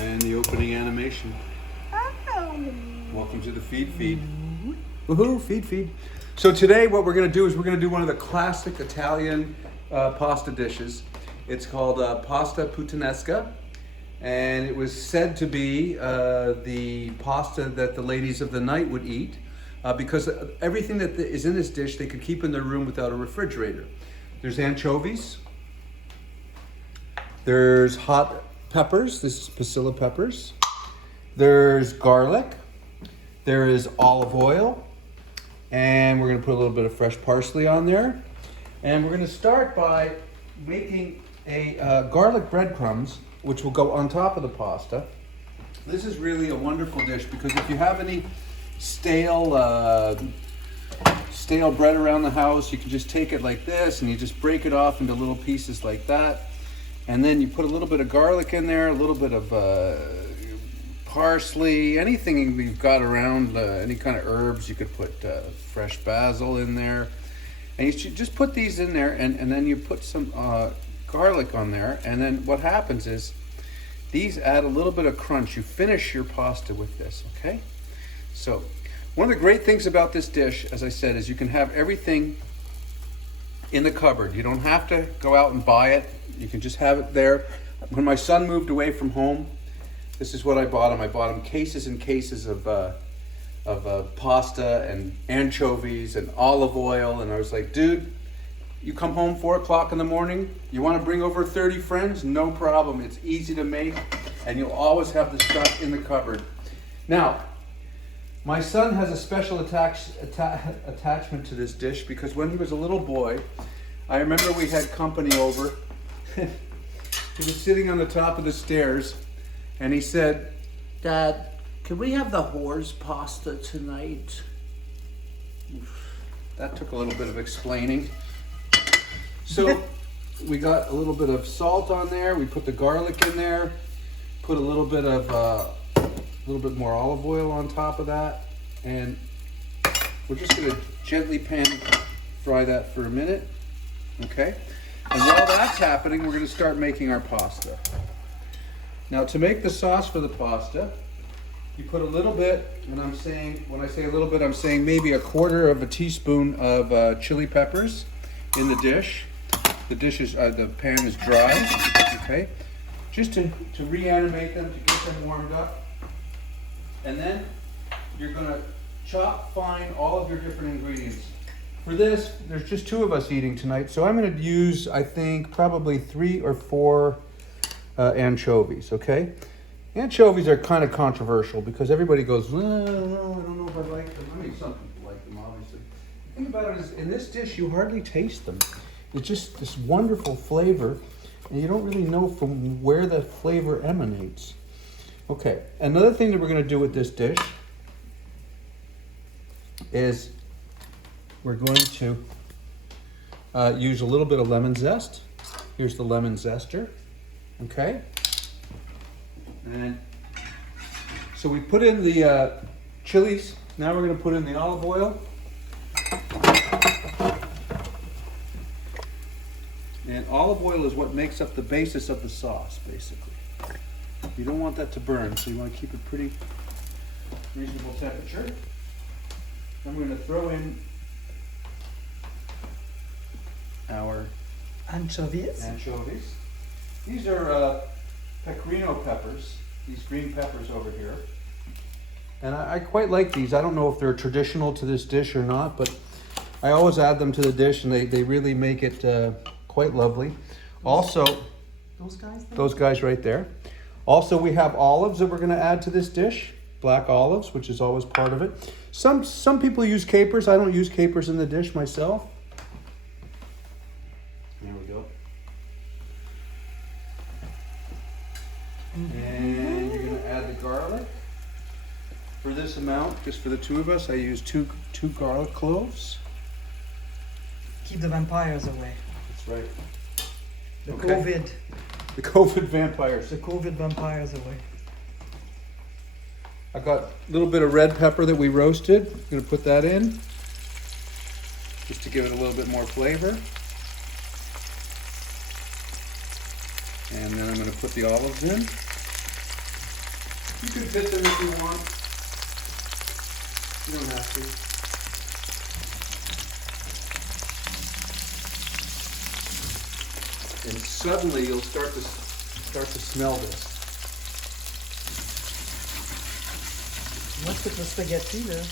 And the opening animation. Welcome to the feed. Woohoo, feed. So today what we're going to do is we're going to do one of the classic Italian pasta dishes. It's called pasta puttanesca. And it was said to be the pasta that the ladies of the night would eat because everything that is in this dish they could keep in their room without a refrigerator. There's anchovies. There's hot peppers. This is pasilla peppers. There's garlic. There is olive oil. And we're going to put a little bit of fresh parsley on there. And we're going to start by making a garlic breadcrumbs, which will go on top of the pasta. This is really a wonderful dish because if you have any stale bread around the house, you can just take it like this and you just break it off into little pieces like that. And then you put a little bit of garlic in there, a little bit of parsley, anything you've got around, any kind of herbs. You could put fresh basil in there. And you should just put these in there and then you put some garlic on there. And then what happens is these add a little bit of crunch. You finish your pasta with this, okay? So one of the great things about this dish, as I said, is you can have everything in the cupboard. You don't have to go out and buy it. You can just have it there. When my son moved away from home, this is what I bought him. I bought him cases and cases of pasta and anchovies and olive oil. And I was like, dude, you come home 4 o'clock in the morning, you want to bring over 30 friends? No problem. It's easy to make, and you'll always have the stuff in the cupboard. Now, my son has a special attachment to this dish because when he was a little boy, I remember we had company over. He was sitting on the top of the stairs and he said, Dad, can we have the whore's pasta tonight? That took a little bit of explaining. So we got a little bit of salt on there. We put the garlic in there, put a little bit more olive oil on top of that. And we're just gonna gently pan fry that for a minute, okay? And while that's happening, we're gonna start making our pasta. Now to make the sauce for the pasta, you put a little bit, and when I say a little bit, I'm saying maybe 1/4 of a teaspoon of chili peppers in the dish. The pan is dry, okay? Just to reanimate them, to get them warmed up. And then you're gonna chop fine all of your different ingredients. For this, there's just 2 of us eating tonight, so I'm gonna use, I think, probably 3 or 4 anchovies, okay? Anchovies are kind of controversial because everybody goes, well, I don't know if I like them. I mean, some people like them, obviously. The thing about it is, in this dish, you hardly taste them. It's just this wonderful flavor, and you don't really know from where the flavor emanates. Okay, another thing that we're going to do with this dish is we're going to use a little bit of lemon zest. Here's the lemon zester, okay? And so we put in the chilies. Now we're going to put in the olive oil. And olive oil is what makes up the basis of the sauce, basically. You don't want that to burn, so you want to keep it pretty reasonable temperature. Then we're going to throw in our Anchovies. These are pecorino peppers, these green peppers over here. And I quite like these. I don't know if they're traditional to this dish or not, but I always add them to the dish and they really make it quite lovely. Also, those guys right there. Also, we have olives that we're going to add to this dish. Black olives, which is always part of it. Some people use capers. I don't use capers in the dish myself. There we go. And you're going to add the garlic. For this amount, just for the 2 of us, I use two garlic cloves. Keep the vampires away. That's right. The Okay. The COVID vampires. The COVID vampires away. I got a little bit of red pepper that we roasted. I'm going to put that in just to give it a little bit more flavor. And then I'm going to put the olives in. You can pit them if you want. You don't have to. And suddenly you'll start to smell this. What's with the spaghetti there?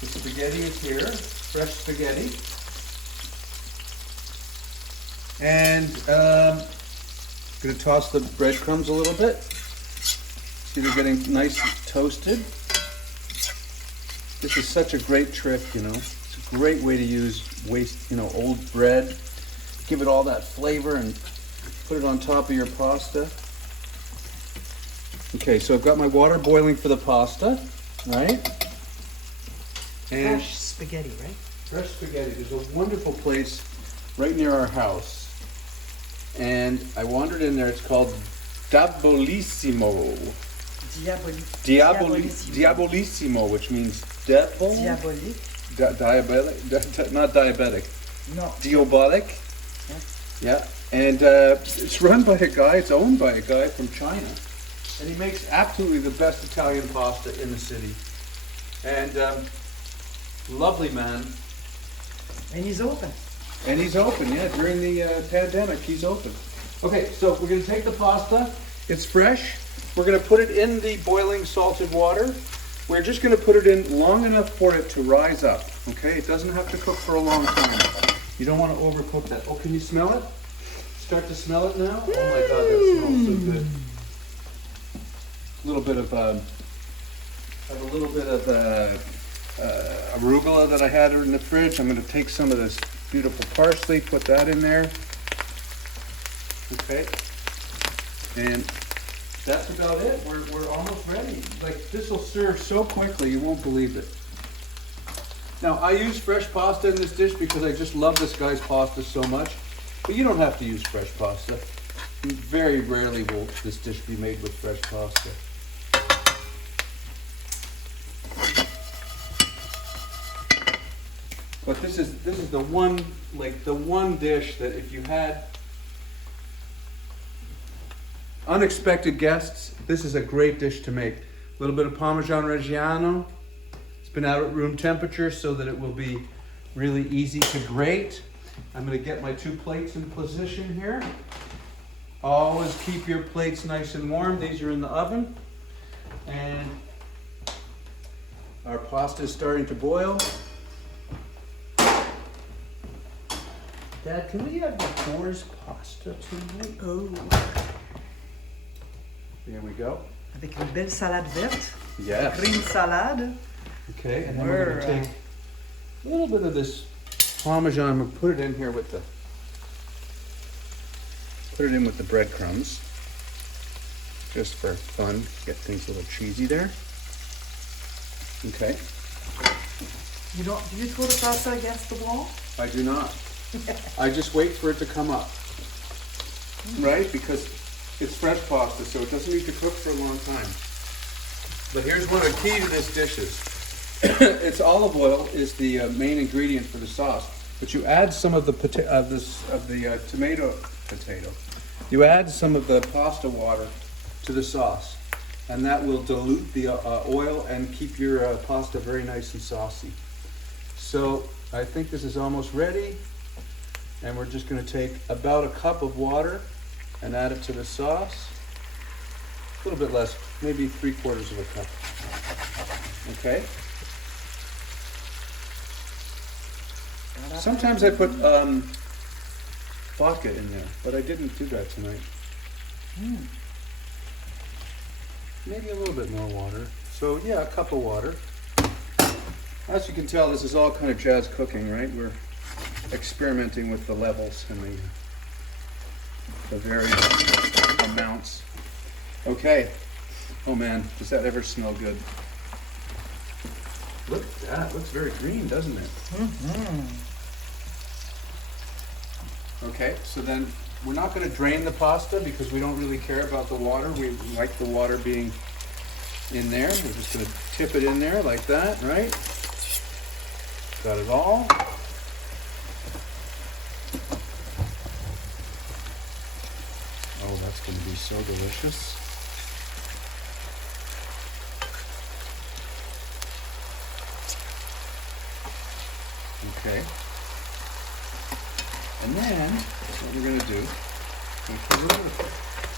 The spaghetti is here, fresh spaghetti. And I'm going to toss the breadcrumbs a little bit. See, they're getting nice and toasted. This is such a great trick, you know. It's a great way to use old bread. Give it all that flavor and put it on top of your pasta. Okay, so I've got my water boiling for the pasta, right? And Fresh spaghetti, right? fresh spaghetti. There's a wonderful place right near our house. And I wandered in there. It's called Diabolissimo. Diabolissimo, which means devil. Diabolique. Diabetic. Not diabetic. No. Diabolic. Yeah. And it's run by a guy. It's owned by a guy from China. And he makes absolutely the best Italian pasta in the city. And lovely man. And he's open. And he's open, yeah. During the pandemic, he's open. Okay, so we're going to take the pasta. It's fresh. We're going to put it in the boiling salted water. We're just going to put it in long enough for it to rise up. Okay, it doesn't have to cook for a long time. You don't want to overcook that. Oh, can you smell it? Start to smell it now? Oh my God, that smells so good. A little bit of arugula that I had in the fridge. I'm going to take some of this beautiful parsley, put that in there. Okay, and that's about it. We're almost ready. Like, this will serve so quickly, you won't believe it. Now, I use fresh pasta in this dish because I just love this guy's pasta so much. But you don't have to use fresh pasta. Very rarely will this dish be made with fresh pasta. But this is the one dish that if you had unexpected guests, this is a great dish to make. A little bit of Parmesan Reggiano. It's been out at room temperature so that it will be really easy to grate. I'm going to get my 2 plates in position here. Always keep your plates nice and warm. These are in the oven. And our pasta is starting to boil. Dad, can we have the Coors pasta tonight? Oh. There we go. Avec une belle salade verte. Yes. Green salade. Okay, and then we're going to take a little bit of this Parmesan and put it in here with the breadcrumbs. Just for fun, get things a little cheesy there. Okay. Do you throw the pasta against the wall? I do not. I just wait for it to come up. Right? Because it's fresh pasta, so it doesn't need to cook for a long time. But here's one of the key to this dish is, it's olive oil is the main ingredient for the sauce. But you add some of the tomato. You add some of the pasta water to the sauce, and that will dilute the oil and keep your pasta very nice and saucy. So I think this is almost ready, and we're just going to take about a cup of water and add it to the sauce. A little bit less, maybe 3/4 of a cup. Okay. Sometimes I put vodka in there, but I didn't do that tonight. Maybe a little bit more water. So yeah, a cup of water. As you can tell, this is all kind of jazz cooking, right? We're experimenting with the levels and the various amounts. Okay. Oh man, does that ever smell good? Look at that. Looks very green, doesn't it? Okay, so then we're not going to drain the pasta because we don't really care about the water. We like the water being in there. We're just going to tip it in there like that, right? Got it all. Oh, that's going to be so delicious. Okay. And then what we're gonna do,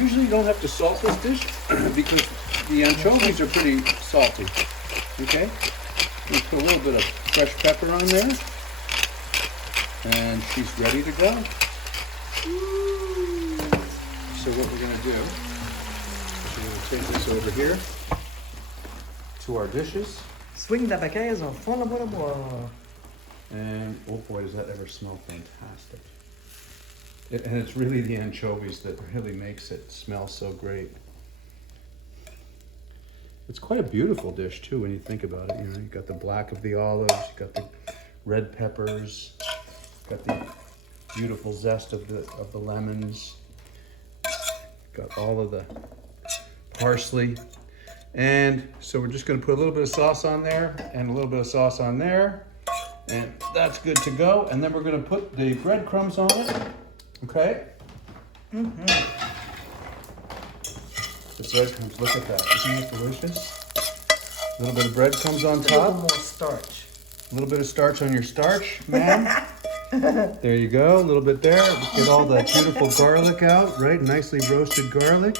usually you don't have to salt this dish because the anchovies are pretty salty. Okay? We put a little bit of fresh pepper on there. And she's ready to go. So what we're gonna do, we're gonna take this over here to our dishes. Swing la paquet en fond la bois de bois. And oh boy, does that ever smell fantastic. And it's really the anchovies that really makes it smell so great. It's quite a beautiful dish too when you think about it. You know, you got the black of the olives, you got the red peppers, got the beautiful zest of the lemons, got all of the parsley. And so we're just gonna put a little bit of sauce on there and a little bit of sauce on there. And that's good to go. And then we're gonna put the breadcrumbs on it. Okay? The breadcrumbs, look at that. Isn't it delicious? A little bit of breadcrumbs on A little top. more starch. A little bit of starch on your starch, ma'am. There you go, a little bit there. Get all that beautiful garlic out, right? Nicely roasted garlic.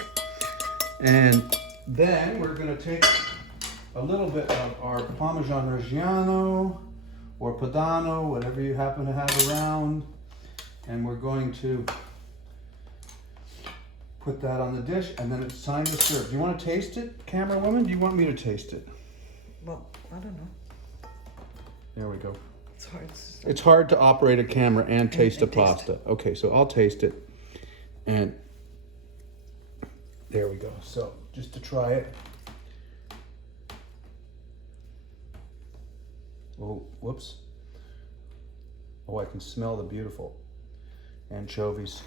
And then we're gonna take a little bit of our Parmesan Reggiano or Padano, whatever you happen to have around. And we're going to put that on the dish, and then it's time to serve. Do you want to taste it, camera woman? Do you want me to taste it? Well, I don't know. There we go. It's hard. It's hard to operate a camera and taste a and taste pasta. Okay, so I'll taste it. And there we go. So just to try it. Oh, whoops. Oh, I can smell the beautiful anchovies.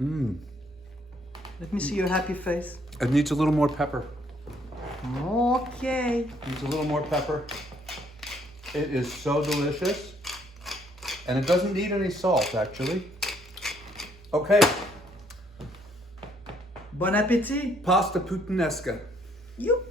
Mmm. Let me see your happy face. It needs a little more pepper. Okay. Needs a little more pepper. It is so delicious. And it doesn't need any salt, actually. Okay. Bon appétit. Pasta Puttanesca. You.